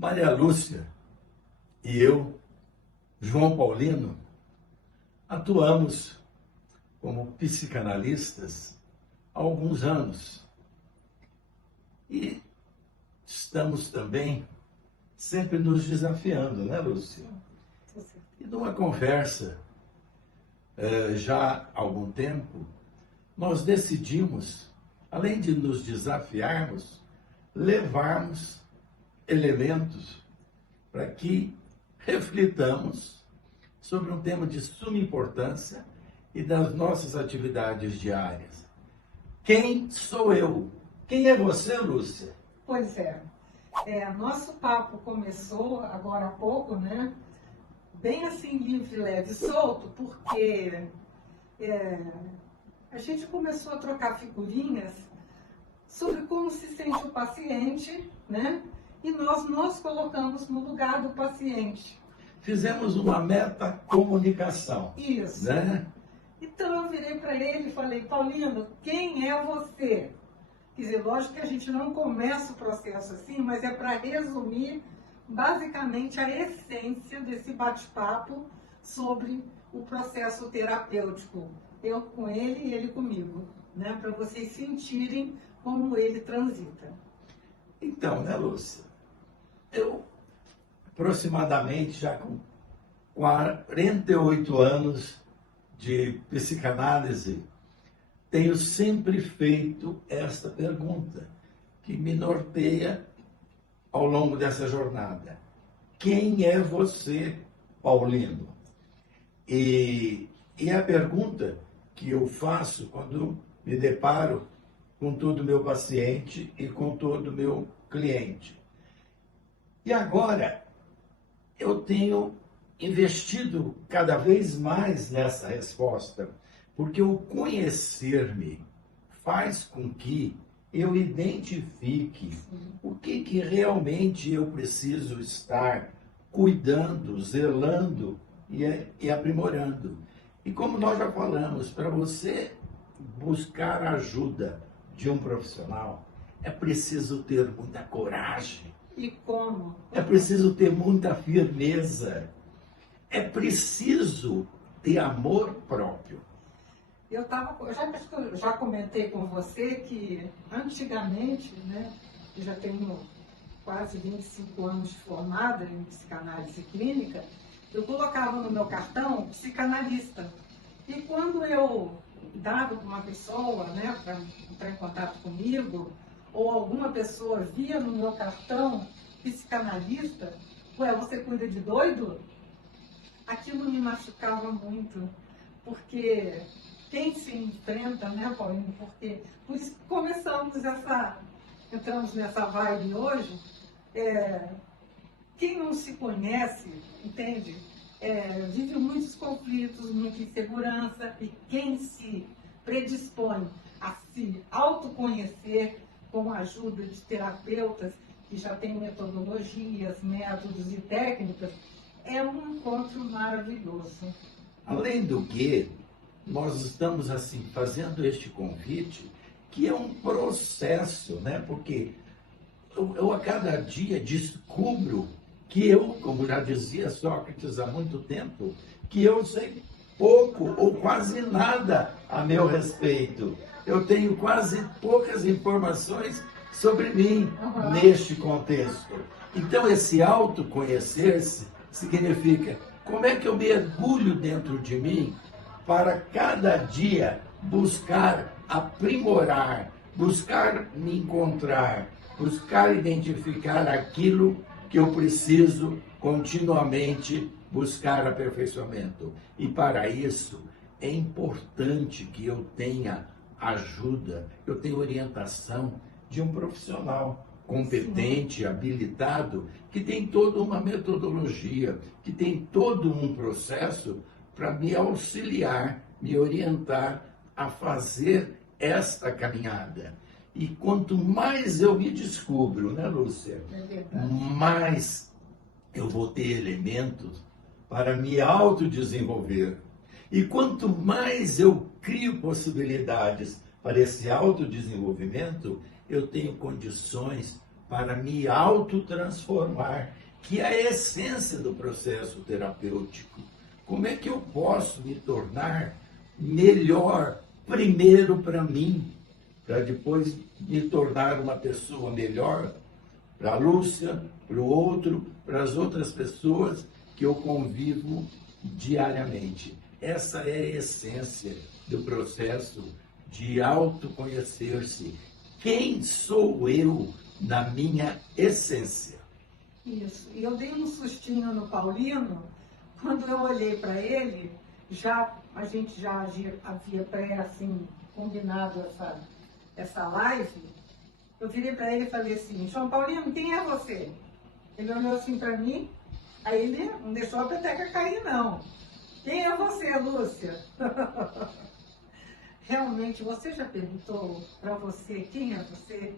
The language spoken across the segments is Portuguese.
Maria Lúcia e eu, João Paulino, atuamos como psicanalistas há alguns anos e estamos também sempre nos desafiando, né, Lúcia? E numa conversa, já há algum tempo, nós decidimos, além de nos desafiarmos, levarmos elementos para que reflitamos sobre um tema de suma importância e das nossas atividades diárias. Quem sou eu? Quem é você, Lúcia? Pois é. Nosso papo começou agora há pouco, né? Bem assim, livre, leve, solto, porque a gente começou a trocar figurinhas sobre como se sente o paciente, né? E nós nos colocamos no lugar do paciente. Fizemos uma metacomunicação. Isso. Né? Então eu virei para ele e falei, Paulino, quem é você? Quer dizer, lógico que a gente não começa o processo assim, mas é para resumir basicamente a essência desse bate-papo sobre o processo terapêutico. Eu com ele e ele comigo, né? Para vocês sentirem como ele transita. Então, né, Lúcia? Eu, aproximadamente, já com 48 anos de psicanálise, tenho sempre feito esta pergunta, que me norteia ao longo dessa jornada. Quem é você, Paulino? E é a pergunta que eu faço quando me deparo com todo o meu paciente e com todo o meu cliente. E agora, eu tenho investido cada vez mais nessa resposta, porque o conhecer-me faz com que eu identifique o que realmente eu preciso estar cuidando, zelando e aprimorando. E como nós já falamos, para você buscar a ajuda de um profissional, é preciso ter muita coragem. E como? É preciso ter muita firmeza. É preciso ter amor próprio. Eu já comentei com você que antigamente, né, eu já tenho quase 25 anos de formada em psicanálise clínica, eu colocava no meu cartão psicanalista. E quando eu dava para uma pessoa, né, para entrar em contato comigo, ou alguma pessoa via no meu cartão psicanalista, ué, você cuida de doido? Aquilo me machucava muito, porque quem se enfrenta, né, Paulino? Porque por isso entramos nessa vibe hoje. Quem não se conhece, entende? Vive muitos conflitos, muita insegurança, e quem se predispõe a se autoconhecer com a ajuda de terapeutas que já têm metodologias, métodos e técnicas, é um encontro maravilhoso. Além do que, nós estamos assim fazendo este convite, que é um processo, né? Porque eu a cada dia descubro que eu, como já dizia Sócrates há muito tempo, que eu sei pouco ou quase nada a meu respeito. Eu tenho quase poucas informações sobre mim neste contexto. Então, esse autoconhecer-se significa como é que eu mergulho dentro de mim para cada dia buscar aprimorar, buscar me encontrar, buscar identificar aquilo que eu preciso continuamente buscar aperfeiçoamento. E para isso é importante que eu tenha ajuda, eu tenha orientação de um profissional competente, habilitado, que tem toda uma metodologia, que tem todo um processo para me auxiliar, me orientar a fazer esta caminhada. E quanto mais eu me descubro, né, Lúcia? Mais eu vou ter elementos para me autodesenvolver. E quanto mais eu crio possibilidades para esse autodesenvolvimento, eu tenho condições para me autotransformar, que é a essência do processo terapêutico. Como é que eu posso me tornar melhor, primeiro para mim, para depois me tornar uma pessoa melhor para a Lúcia, para o outro, para as outras pessoas que eu convivo diariamente. Essa é a essência do processo de autoconhecer-se. Quem sou eu na minha essência? Isso. E eu dei um sustinho no Paulino, quando eu olhei para ele, a gente já havia assim, combinado essa live. Eu virei para ele e falei assim: João Paulino, quem é você? Ele olhou assim para mim, aí ele não deixou a peteca cair, não. Quem é você, Lúcia? Realmente, você já perguntou para você quem é você?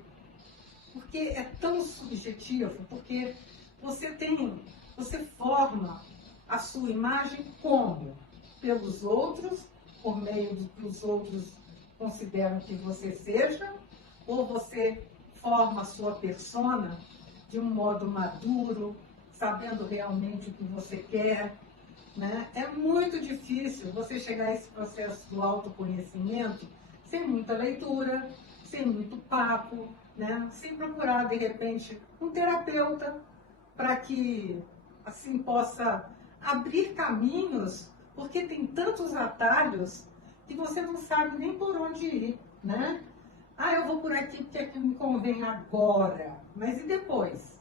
Porque é tão subjetivo, porque você forma a sua imagem como? Pelos outros, por meio do que os outros consideram que você seja, ou você forma a sua persona de um modo maduro, sabendo realmente o que você quer, né? É muito difícil você chegar a esse processo do autoconhecimento sem muita leitura, sem muito papo, né? Sem procurar, de repente, um terapeuta para que, assim, possa abrir caminhos, porque tem tantos atalhos que você não sabe nem por onde ir, né? Ah, eu vou por aqui porque é que me convém agora, mas e depois?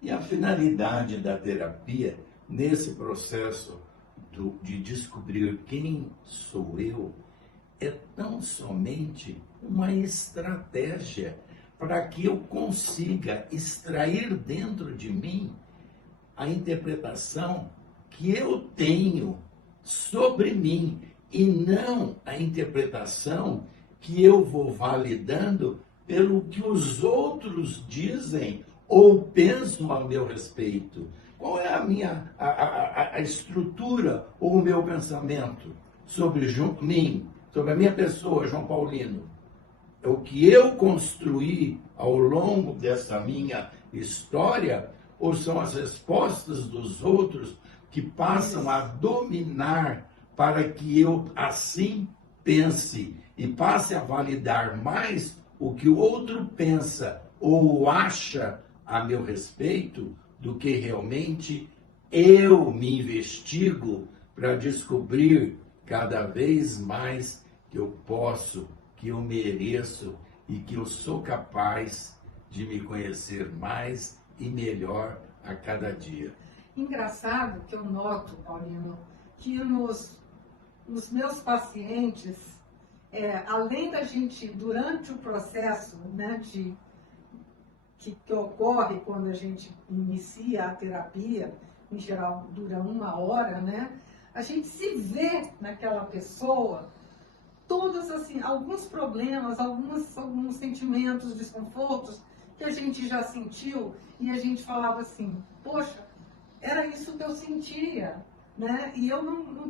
E a finalidade da terapia, nesse processo de descobrir quem sou eu, é tão somente uma estratégia para que eu consiga extrair dentro de mim a interpretação que eu tenho sobre mim e não a interpretação que eu vou validando pelo que os outros dizem ou pensam a meu respeito. Qual é a estrutura ou o meu pensamento sobre mim, sobre a minha pessoa, João Paulino? É o que eu construí ao longo dessa minha história, ou são as respostas dos outros que passam a dominar para que eu assim pense e passe a validar mais o que o outro pensa ou acha a meu respeito do que realmente eu me investigo para descobrir cada vez mais que eu posso, que eu mereço e que eu sou capaz de me conhecer mais e melhor a cada dia. Engraçado que eu noto, Paulino, que nos meus pacientes, além da gente, durante o processo, né, que ocorre quando a gente inicia a terapia, em geral dura 1 hora, né, a gente se vê naquela pessoa todos assim, alguns problemas, alguns sentimentos, desconfortos que a gente já sentiu e a gente falava assim: poxa, era isso que eu sentia, né? E eu não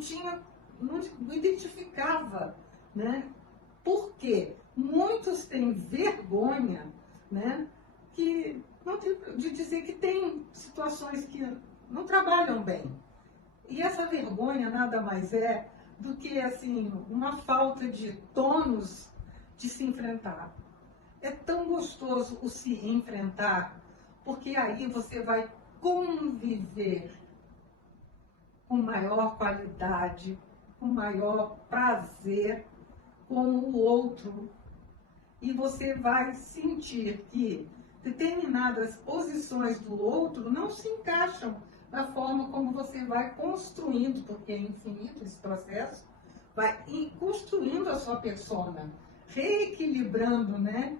identificava, né? Por quê? Muitos têm vergonha, né? De dizer que tem situações que não trabalham bem. E essa vergonha nada mais é do que assim uma falta de tônus de se enfrentar. É tão gostoso o se enfrentar, porque aí você vai conviver com maior qualidade, com maior prazer com o outro. E você vai sentir que determinadas posições do outro não se encaixam da forma como você vai construindo, porque é infinito esse processo, vai construindo a sua persona, reequilibrando, né,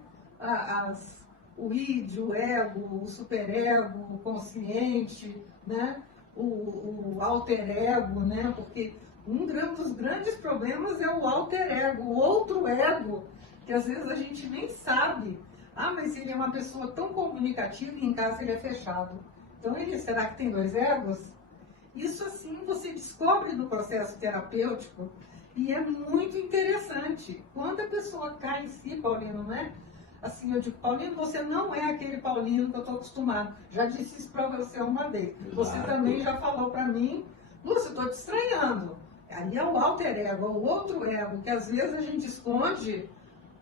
o id, o ego, o superego, o consciente, né, o alter ego, né, porque dos grandes problemas é o alter ego, o outro ego, que às vezes a gente nem sabe. Ah, mas ele é uma pessoa tão comunicativa e em casa ele é fechado. Então, será que tem 2 egos? Isso, assim, você descobre no processo terapêutico e é muito interessante. Quando a pessoa cai em si, Paulino, né? assim, eu digo, Paulino, você não é aquele Paulino que eu estou acostumado. Já disse isso para você uma vez. Você Exato. também já falou para mim, Lúcia, eu estou te estranhando. Ali é o alter ego, é o outro ego, que às vezes a gente esconde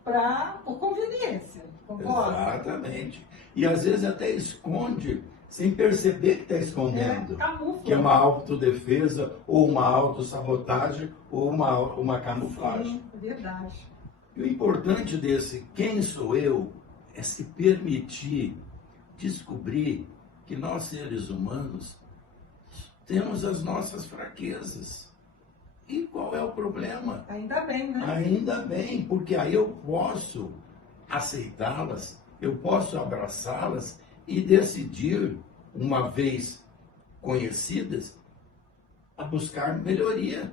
por conveniência. Concorda? Exatamente. E às vezes até esconde sem perceber que está escondendo. Camufla. Que é uma autodefesa, ou uma autossabotagem, ou uma camuflagem. Sim, é verdade. E o importante desse quem sou eu é se permitir descobrir que nós, seres humanos, temos as nossas fraquezas. E qual é o problema? Ainda bem, né? Ainda bem, porque aí eu posso aceitá-las, eu posso abraçá-las e decidir, uma vez conhecidas, a buscar melhoria.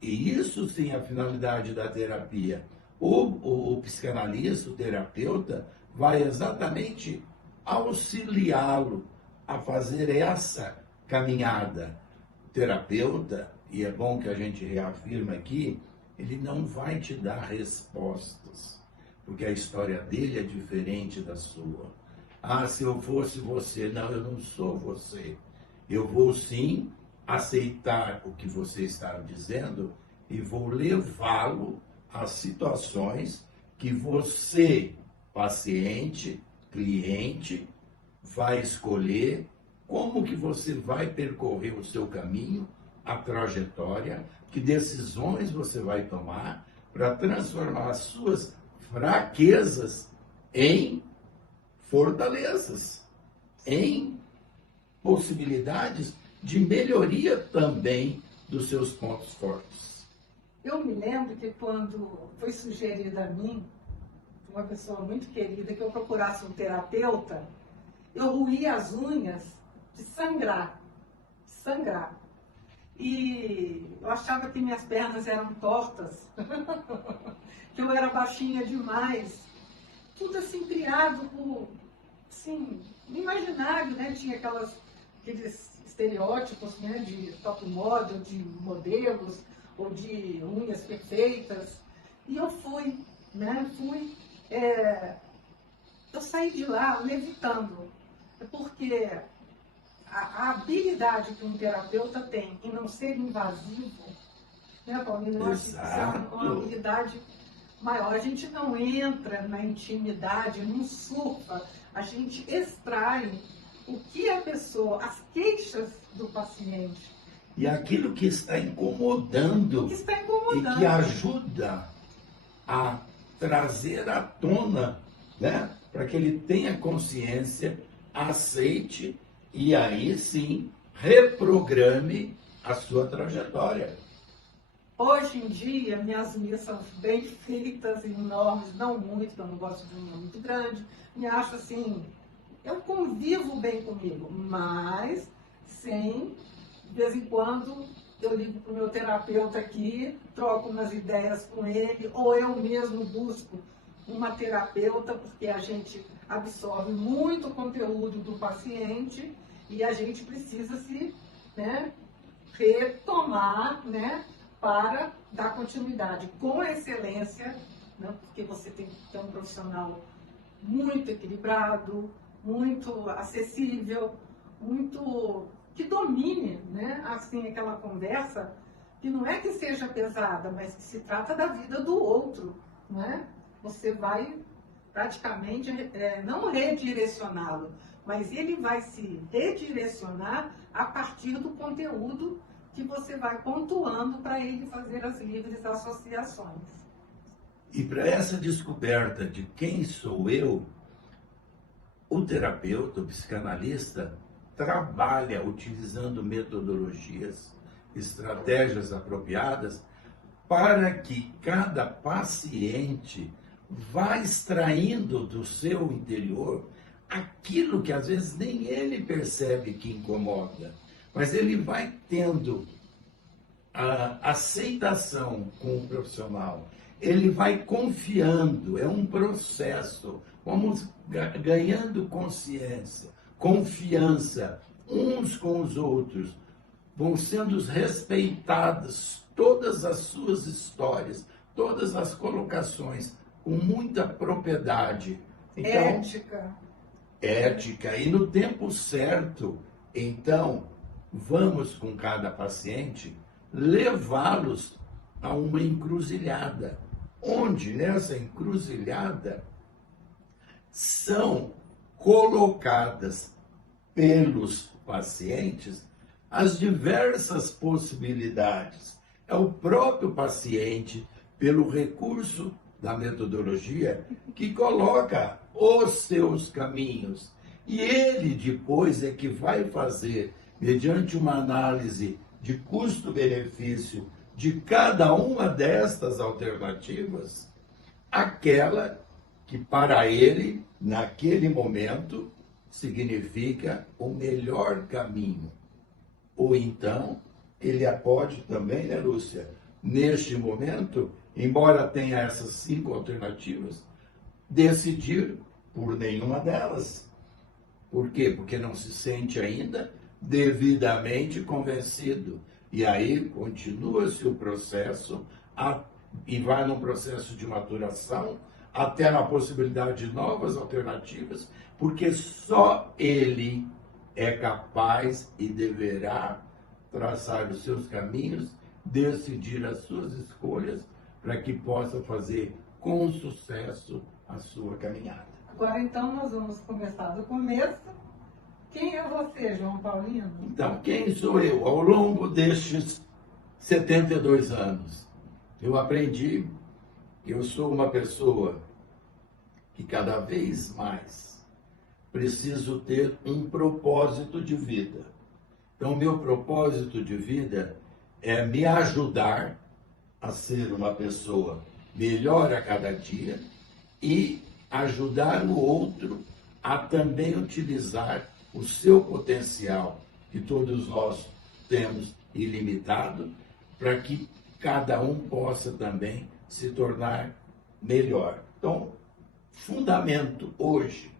E isso sim é a finalidade da terapia. O psicanalista, o terapeuta, vai exatamente auxiliá-lo a fazer essa caminhada. O terapeuta, e é bom que a gente reafirma aqui, ele não vai te dar respostas, porque a história dele é diferente da sua. Ah, se eu fosse você. Não, eu não sou você. Eu vou sim aceitar o que você está dizendo e vou levá-lo às situações que você, paciente, cliente, vai escolher como que você vai percorrer o seu caminho, a trajetória, que decisões você vai tomar para transformar as suas fraquezas em fortalezas, em possibilidades de melhoria também dos seus pontos fortes. Eu me lembro que quando foi sugerido a mim, uma pessoa muito querida, que eu procurasse um terapeuta, eu roía as unhas de sangrar. E eu achava que minhas pernas eram tortas, que eu era baixinha demais. Tudo assim criado por, assim, no imaginário, né? Tinha aqueles estereótipos, né? De top model, de modelos, ou de unhas perfeitas. E eu fui, né? Eu saí de lá levitando, porque a habilidade que um terapeuta tem em não ser invasivo, né, Paulino? Eu acho que isso é uma habilidade maior. A gente não entra na intimidade, não surfa, a gente extrai o que a pessoa, as queixas do paciente. E aquilo que está incomodando, O que está incomodando. e que ajuda a trazer à tona, né, para que ele tenha consciência, aceite e aí sim reprograme a sua trajetória. Hoje em dia, minhas unhas são bem feitas, enormes, não muito, porque eu não gosto de unha muito grande. Me acho assim, eu convivo bem comigo, mas sem, de vez em quando, eu ligo para o meu terapeuta aqui, troco umas ideias com ele, ou eu mesmo busco uma terapeuta, porque a gente absorve muito conteúdo do paciente e a gente precisa se, né, retomar, né, para dar continuidade com excelência, né, porque você tem que ter um profissional muito equilibrado, muito acessível, muito que domine, né, assim, aquela conversa que não é que seja pesada, mas que se trata da vida do outro, né? Você vai praticamente não redirecioná-lo, mas ele vai se redirecionar a partir do conteúdo que você vai pontuando para ele fazer as livres associações. E para essa descoberta de quem sou eu, o terapeuta, o psicanalista, trabalha utilizando metodologias, estratégias apropriadas para que cada paciente vá extraindo do seu interior aquilo que às vezes nem ele percebe que incomoda, mas ele vai tendo a aceitação com o profissional, ele vai confiando, é um processo, vamos ganhando consciência, confiança uns com os outros, vão sendo respeitadas todas as suas histórias, todas as colocações com muita propriedade. Então, ética. E no tempo certo, então, vamos com cada paciente levá-los a uma encruzilhada, onde nessa encruzilhada são colocadas pelos pacientes as diversas possibilidades. É o próprio paciente, pelo recurso da metodologia, que coloca os seus caminhos. E ele depois é que vai fazer, mediante uma análise de custo-benefício de cada uma destas alternativas, aquela que para ele, naquele momento, significa o melhor caminho. Ou então, ele pode também, né, Lúcia, neste momento, embora tenha essas 5 alternativas, decidir por nenhuma delas. Por quê? Porque não se sente ainda devidamente convencido. E aí continua-se o processo e vai num processo de maturação até na possibilidade de novas alternativas, porque só ele é capaz e deverá traçar os seus caminhos, decidir as suas escolhas, para que possa fazer com sucesso a sua caminhada. Agora, então, nós vamos começar do começo. Quem é você, João Paulino? Então, quem sou eu? Ao longo destes 72 anos, eu aprendi que eu sou uma pessoa que cada vez mais preciso ter um propósito de vida. Então, o meu propósito de vida é me ajudar a ser uma pessoa melhor a cada dia e ajudar o outro a também utilizar o seu potencial, que todos nós temos ilimitado, para que cada um possa também se tornar melhor. Então, fundamento hoje,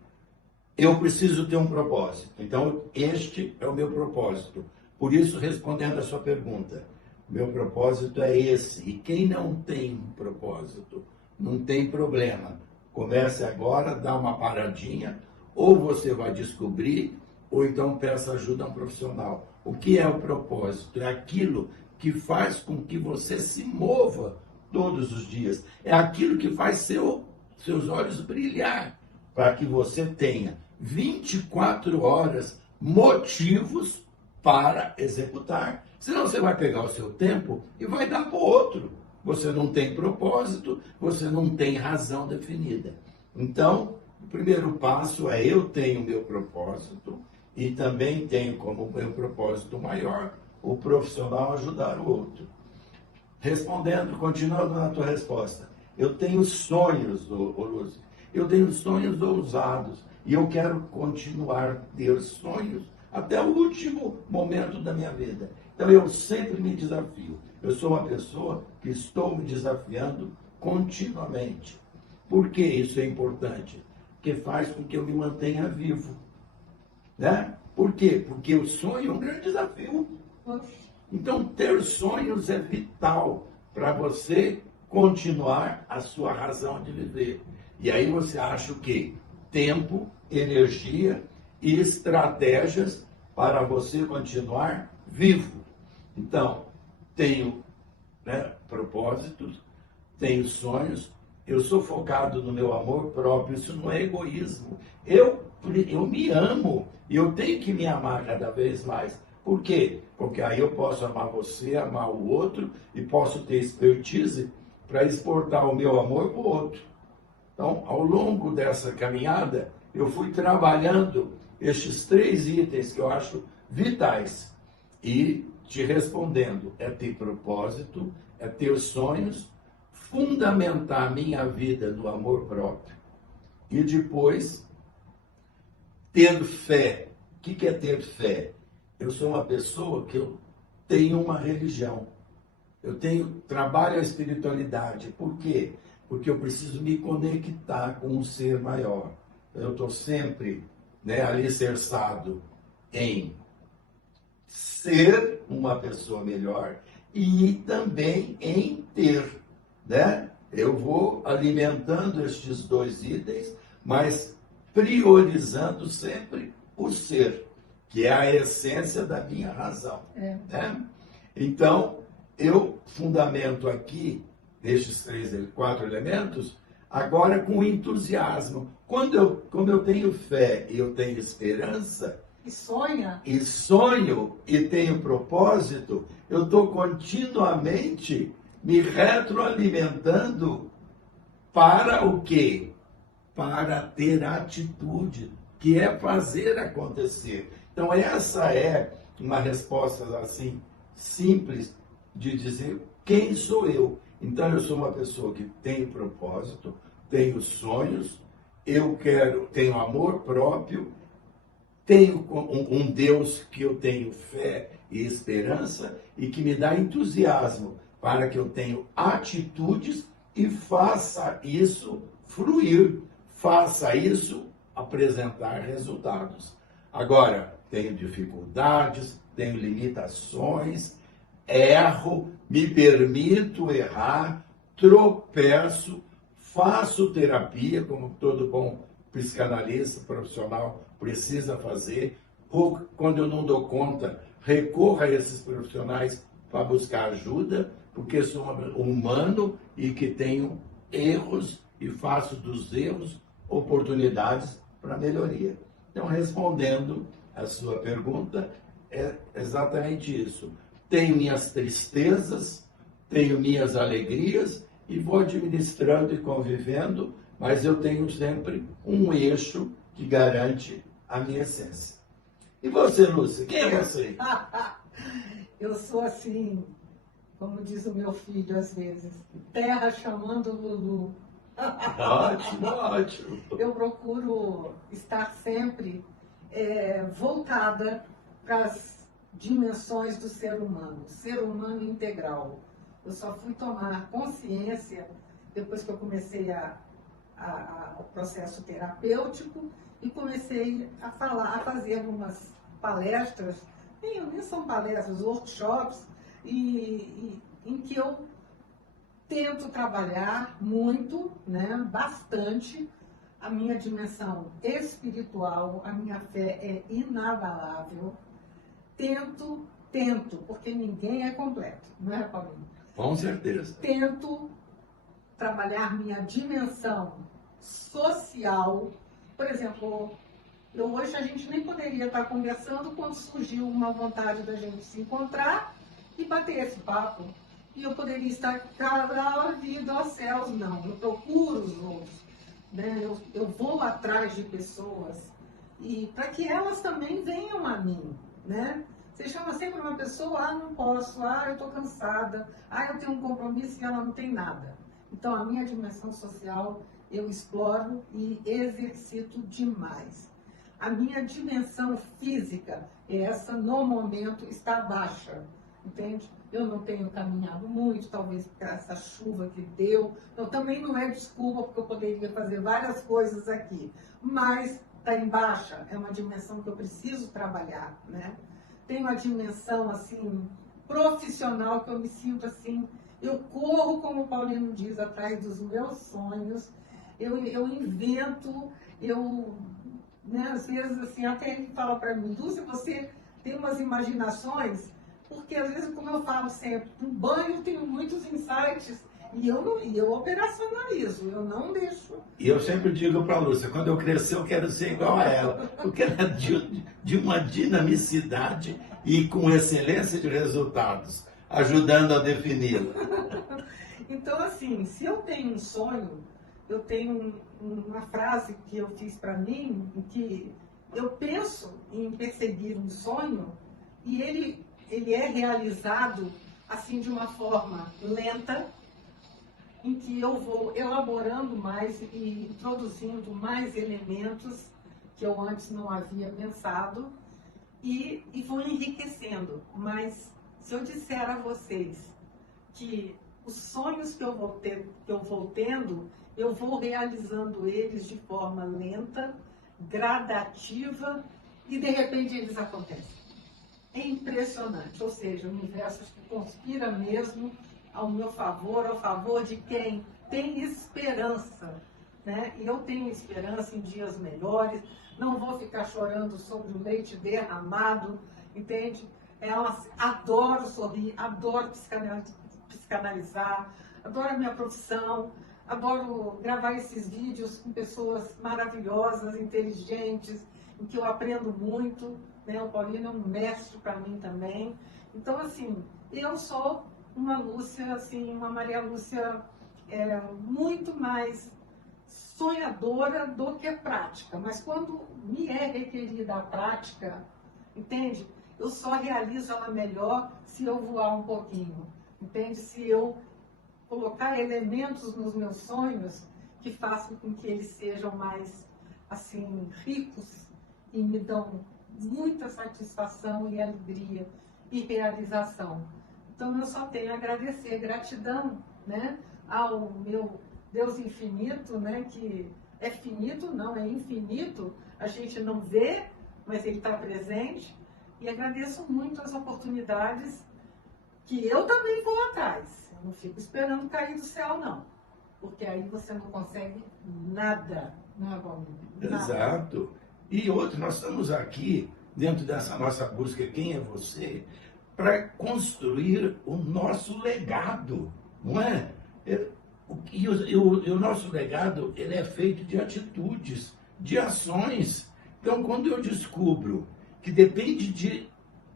eu preciso ter um propósito. Então, este é o meu propósito. Por isso, respondendo a sua pergunta, meu propósito é esse. E quem não tem um propósito, não tem problema. Comece agora, dá uma paradinha, ou você vai descobrir, ou então peça ajuda a um profissional. O que é o propósito? É aquilo que faz com que você se mova todos os dias. É aquilo que faz seus olhos brilhar, para que você tenha 24 horas motivos para executar. Senão você vai pegar o seu tempo e vai dar para o outro. Você não tem propósito, você não tem razão definida. Então, o primeiro passo é eu tenho o meu propósito e também tenho como meu propósito maior o profissional ajudar o outro. Respondendo, continuando na tua resposta, eu tenho sonhos, Lúcio, eu tenho sonhos ousados e eu quero continuar a ter sonhos até o último momento da minha vida. Então eu sempre me desafio. Eu sou uma pessoa que estou me desafiando continuamente. Por que isso é importante? Porque faz com que eu me mantenha vivo. Né? Por quê? Porque o sonho é um grande desafio. Então, ter sonhos é vital para você continuar a sua razão de viver. E aí você acha o quê? Tempo, energia e estratégias para você continuar vivo. Então, tenho propósitos, tenho sonhos, eu sou focado no meu amor próprio, isso não é egoísmo. Eu me amo e eu tenho que me amar cada vez mais. Por quê? Porque aí eu posso amar você, amar o outro e posso ter expertise para exportar o meu amor para o outro. Então, ao longo dessa caminhada, eu fui trabalhando estes 3 itens que eu acho vitais. E te respondendo, é ter propósito, é ter sonhos, fundamentar a minha vida no amor próprio e depois ter fé. O que é ter fé? Eu sou uma pessoa que eu tenho uma religião. Trabalho a espiritualidade. Por quê? Porque eu preciso me conectar com um ser maior. Eu estou sempre alicerçado em ser uma pessoa melhor e também em ter, Eu vou alimentando estes dois itens, mas priorizando sempre o ser, que é a essência da minha razão. Né? Então, eu fundamento aqui, nestes quatro elementos, agora com entusiasmo. Como eu tenho fé e eu tenho esperança, e sonho e tenho propósito, eu estou continuamente me retroalimentando para o quê? Para ter atitude, que é fazer acontecer. Então, essa é uma resposta assim simples de dizer quem sou eu. Então, eu sou uma pessoa que tem propósito, tenho sonhos, tenho amor próprio, tenho um Deus que eu tenho fé e esperança e que me dá entusiasmo para que eu tenha atitudes e faça isso fluir, faça isso apresentar resultados. Agora, tenho dificuldades, tenho limitações, erro, me permito errar, tropeço, faço terapia, como todo bom psicanalista profissional precisa fazer, ou quando eu não dou conta, recorro a esses profissionais para buscar ajuda, porque sou humano e que tenho erros e faço dos erros oportunidades para melhoria. Então, respondendo a sua pergunta, é exatamente isso. Tenho minhas tristezas, tenho minhas alegrias e vou administrando e convivendo, mas eu tenho sempre um eixo que garante a minha essência. E você, Lúcia, quem é você? Eu sou assim, como diz o meu filho às vezes, terra chamando Lulu. Ótimo, ótimo. Eu procuro estar sempre voltada para as dimensões do ser humano integral. Eu só fui tomar consciência depois que eu comecei o processo terapêutico e comecei a fazer algumas palestras, nem são palestras, workshops, em que eu tento trabalhar muito, né, bastante, a minha dimensão espiritual, a minha fé é inabalável. Tento, porque ninguém é completo, não é, Paulinho? Com certeza. Tento trabalhar minha dimensão social. Por exemplo, hoje a gente nem poderia estar conversando quando surgiu uma vontade da gente se encontrar e bater esse papo. E eu poderia estar cada vida aos céus. Não, eu procuro os outros. Né? Eu vou atrás de pessoas e para que elas também venham a mim. Né? Você chama sempre uma pessoa, não posso, eu estou cansada, eu tenho um compromisso e ela não tem nada. Então, a minha dimensão social eu exploro e exercito demais. A minha dimensão física, essa no momento está baixa, entende? Eu não tenho caminhado muito, talvez por essa chuva que deu. Então, também não é desculpa, porque eu poderia fazer várias coisas aqui. Mas está em baixa, é uma dimensão que eu preciso trabalhar, né? Tenho a dimensão, assim, profissional, que eu me sinto assim, eu corro, como o Paulino diz, atrás dos meus sonhos, eu invento, né, às vezes, assim, até ele fala para mim, Lúcia, você tem umas imaginações, porque às vezes, como eu falo sempre, no banho eu tenho muitos insights, e eu operacionalizo, eu não deixo. E eu sempre digo para a Lúcia, quando eu crescer eu quero ser igual a ela, porque ela é de uma dinamicidade e com excelência de resultados, ajudando a defini-la. Então, assim, se eu tenho um sonho, eu tenho uma frase que eu fiz para mim, em que eu penso em perseguir um sonho e ele é realizado assim de uma forma lenta, em que eu vou elaborando mais e introduzindo mais elementos que eu antes não havia pensado e vou enriquecendo. Mas se eu disser a vocês que os sonhos que eu vou tendo, eu vou realizando eles de forma lenta, gradativa e de repente eles acontecem. É impressionante, ou seja, o universo que conspira mesmo ao meu favor, ao favor de quem tem esperança, né? E eu tenho esperança em dias melhores, não vou ficar chorando sobre o leite derramado, entende? Adoro sorrir, adoro psicanalizar, adoro a minha profissão, adoro gravar esses vídeos com pessoas maravilhosas, inteligentes, em que eu aprendo muito, né? O Paulino é um mestre para mim também. Então, assim, eu sou uma Lúcia, assim, uma Maria Lúcia muito mais sonhadora do que prática. Mas quando me é requerida a prática, entende? Eu só realizo ela melhor se eu voar um pouquinho, entende? Se eu colocar elementos nos meus sonhos que façam com que eles sejam mais, assim, ricos e me dão muita satisfação e alegria e realização. Então, eu só tenho a agradecer, gratidão, né, ao meu Deus infinito, né, que é finito, não, é infinito, a gente não vê, mas ele está presente, e agradeço muito as oportunidades que eu também vou atrás. Eu não fico esperando cair do céu, não, porque aí você não consegue nada, não é bom? Exato. E outro, nós estamos aqui, dentro dessa nossa busca, quem é você, para construir o nosso legado, não é? E o nosso legado, ele é feito de atitudes, de ações. Então, quando eu descubro que depende de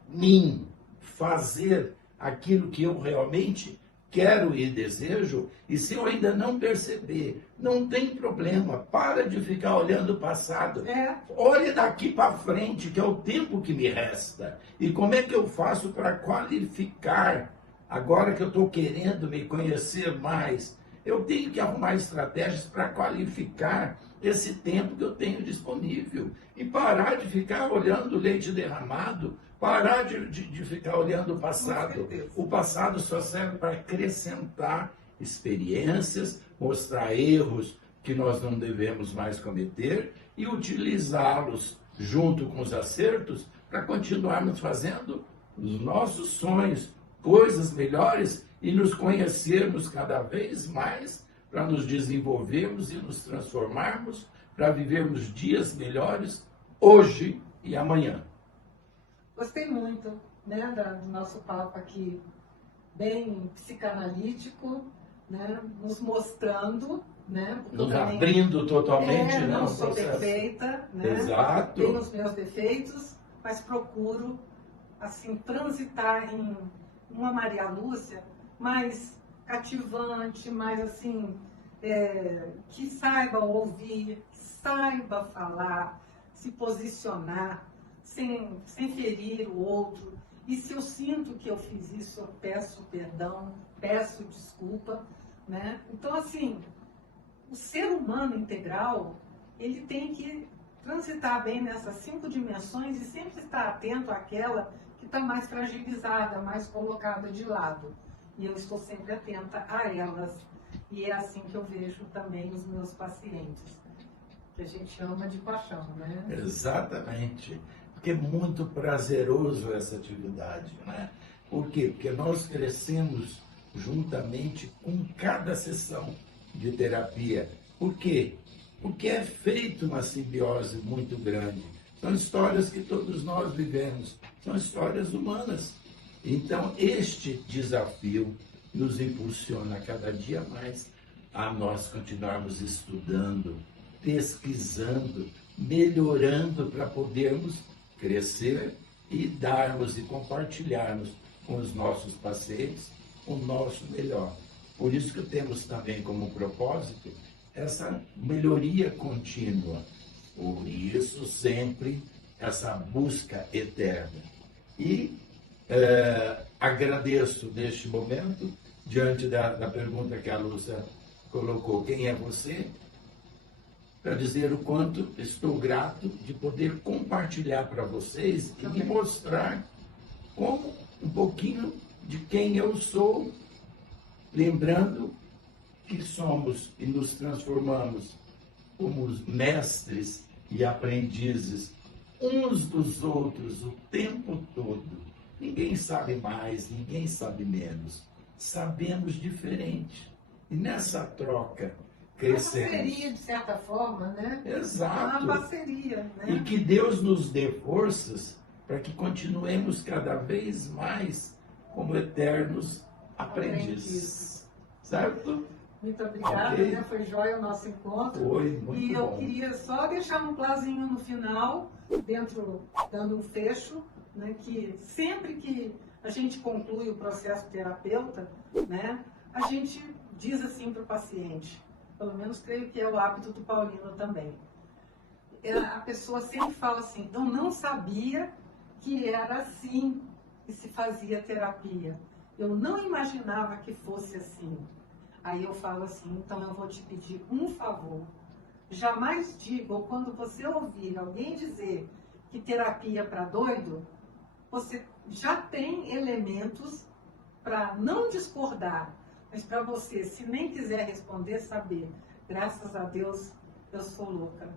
mim fazer aquilo que eu realmente quero e desejo, e se eu ainda não perceber, não tem problema, para de ficar olhando o passado. Olhe daqui para frente, que é o tempo que me resta. E como é que eu faço para qualificar, agora que eu estou querendo me conhecer mais? Eu tenho que arrumar estratégias para qualificar esse tempo que eu tenho disponível. E parar de ficar olhando o leite derramado, parar de ficar olhando o passado. O passado só serve para acrescentar experiências, mostrar erros que nós não devemos mais cometer e utilizá-los junto com os acertos para continuarmos fazendo os nossos sonhos, coisas melhores e nos conhecermos cada vez mais para nos desenvolvermos e nos transformarmos, para vivermos dias melhores hoje e amanhã. Gostei muito, né, do nosso papo aqui, bem psicanalítico, né, nos mostrando, né, nos abrindo totalmente, não sou perfeita, né, exato, tenho os meus defeitos, mas procuro, assim, transitar em uma Maria Lúcia mais cativante, mais assim, que saiba ouvir, que saiba falar, se posicionar, sem ferir o outro. E se eu sinto que eu fiz isso, eu peço perdão, peço desculpa, né? Então, assim, o ser humano integral, ele tem que transitar bem nessas 5 dimensões e sempre estar atento àquela que está mais fragilizada, mais colocada de lado. E eu estou sempre atenta a elas. E é assim que eu vejo também os meus pacientes, que a gente ama de paixão, né? Exatamente. Porque é muito prazeroso essa atividade, né? Por quê? Porque nós crescemos juntamente com cada sessão de terapia. Por quê? Porque é feito uma simbiose muito grande. São histórias que todos nós vivemos, são histórias humanas. Então, este desafio nos impulsiona cada dia mais a nós continuarmos estudando, pesquisando, melhorando para podermos crescer e darmos e compartilharmos com os nossos pacientes o nosso melhor. Por isso que temos também como propósito essa melhoria contínua, por isso sempre essa busca eterna. E agradeço neste momento, diante da pergunta que a Lúcia colocou, quem é você? Para dizer o quanto estou grato de poder compartilhar para vocês e me mostrar como um pouquinho de quem eu sou, lembrando que somos e nos transformamos como mestres e aprendizes uns dos outros o tempo todo. Ninguém sabe mais, ninguém sabe menos. Sabemos diferente. E nessa troca Uma crescemos. parceria, de certa forma, né? Exato. Uma parceria, né? E que Deus nos dê forças para que continuemos cada vez mais como eternos aprendizes. Certo? Muito obrigada, Ok. né? Foi jóia o nosso encontro. Foi muito E eu bom. queria só deixar um plazinho no final, dando um fecho, né? Que sempre que a gente conclui o processo terapeuta, né? A gente diz assim para o paciente, pelo menos creio que é o hábito do Paulino também. A pessoa sempre fala assim, eu não sabia que era assim que se fazia terapia. Eu não imaginava que fosse assim. Aí eu falo assim, então eu vou te pedir um favor. Jamais diga, ou quando você ouvir alguém dizer que terapia é para doido, você já tem elementos para não discordar, mas para você, se nem quiser responder, saber, graças a Deus, eu sou louca.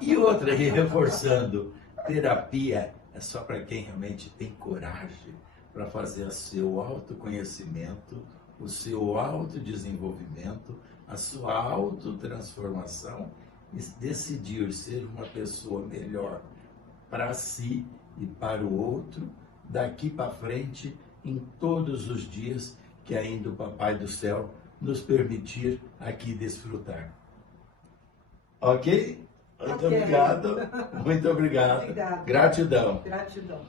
E outra, e reforçando, terapia é só para quem realmente tem coragem para fazer o seu autoconhecimento, o seu autodesenvolvimento, a sua autotransformação e decidir ser uma pessoa melhor para si e para o outro, daqui para frente, em todos os dias que ainda o Papai do Céu nos permitir aqui desfrutar. Ok? Muito Ok. obrigado. Muito obrigado. Obrigada. Gratidão. Gratidão.